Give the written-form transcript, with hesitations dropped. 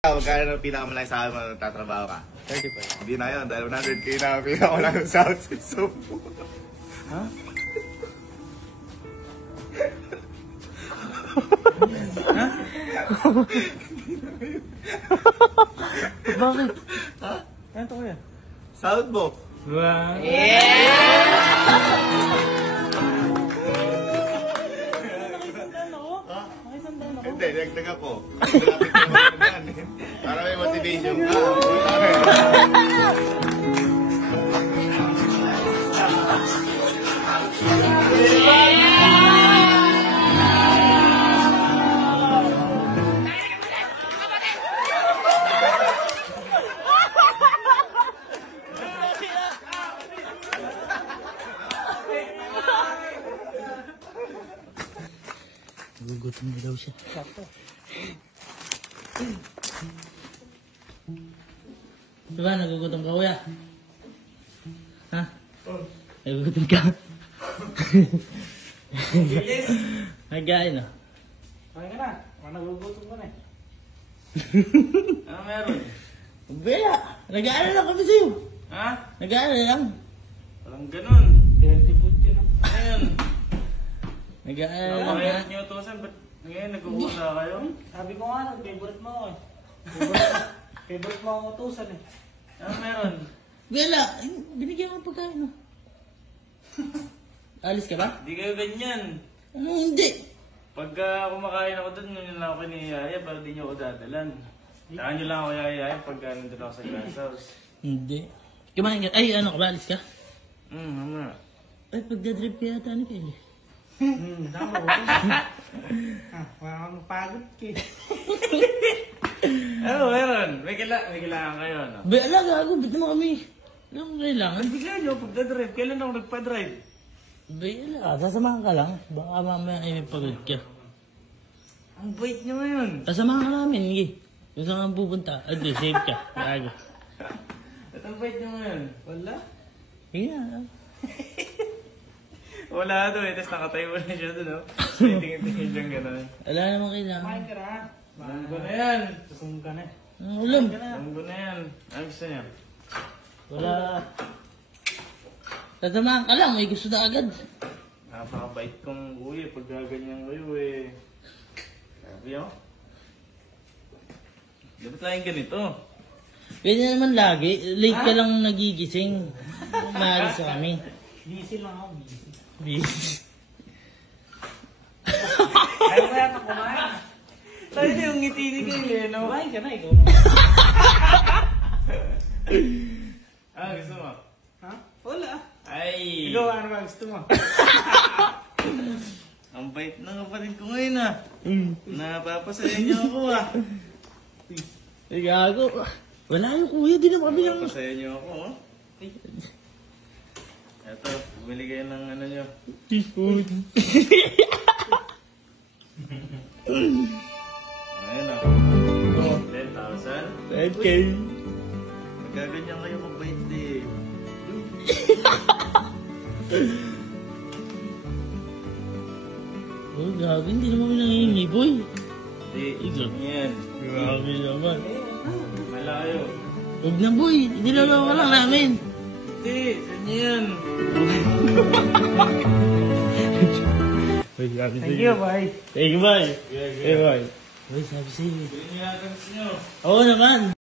Magkano ang pinakamalaki sa akin mo nagtatrabaho ka? 35. Hindi na yun, dahil 100k na ang pinakamalaki sa akin sa Subo. Ha? Ha? Bakit? Ha? Ano to kuya? Sahod mo? Wow. Hindi, nagdag ako. Malapit naman yan. Para may motivation ka. Gugutom na daw siya. Sakto. Diba, nagugutom ka kuya? Ha? Nagugutom ka? Yes! Nagkain ah. Kain ka na. Nagugutom ka na eh. Ano meron? Bela! Nag-aaral lang kami sa'yo. Ha? Nag-aaral lang. Walang ganun. Healthy food yun ah. Ayun. Nag-aaral lang Napakayat ha. niyo utusan, ba't ngayon nag-uusa kayo? Sabi ko nga, favorite mo ako eh. Favorite mo ako utusan eh. Ano meron? Bela! Binigyan mo pagkain ah. Alis ka ba? Di kayo ganyan. Ano hindi? Pagka kumakain ako doon, yun lang ako kiniyaya, pero di niyo ako dadalan. Saan niyo lang ako yayayain pagka nandun ako sa glass house. Hindi. Kumain ka. Ay, ano ka ba? Alis ka? Mamaya. Ay, pagdadrip ka yata ni Kelly. Tama ko. Wala kang mapagod ka eh. Ano meron? May kailangan kayo, ano? Bela, gago. Ba't naman kami? Anong kailangan? Bigla niyo pagdadrive. Kailan ako nagpa-drive? Bela, sasamahan ka lang. Baka mamaya ay may pagod ka. Ang bait niyo ngayon. Sasamahan ka namin, hindi. Kung saan ka pupunta, adi, save ka. Gago. At ang bait niyo ngayon. Wala? Yeah. Wala doon eh, tapos nakatayo na siya doon, no? Tingin-tingin siyang gano'n. Wala namang kailangan. Kumain ka na. Langgo na yan. Tusong ka na eh. Ang ulam. Langgo na yan. Ano gusto niya? Wala. Sasamahan ka lang, may gusto na agad. Napakabait kong kuya, pag gaganyan kayo eh. Sabi ako. Dapat laging ganito. Pwede naman lagi. Late ka lang nagigising. Maalis ka kami. Busy lang ako, busy. Busy. Ayaw mo yata kumain. Tayo na yung ngiti ni Kay, no? Kumain ka na, ikaw na. Ah, gusto mo? Ha? Wala. Ay! Ikaw, ano ba gusto mo? Ang bait ng kapatid ko ngayon ah. Napapasaya niyo ako ah. Ay, gago. Wala yung kuya, di naman kami lang. Napapasaya niyo ako oh. Eto, bumili kayo ng ano niyo. Seafood. Ayun ah. 10,000. Okay. Magaganyan kayo mabait eh. Oh, gago. Hindi naman kami nangingi, boy. Hindi, Ito. yan. Grabe naman. Malayo. Huwag na, boy. Niloloko lang namin. Hindi, saan yan? Thank you, bye. Thank you, bye. Hey, bye. Boy, sabi sa'yo. Bilhin niyo lang gusto niyo. Oo naman.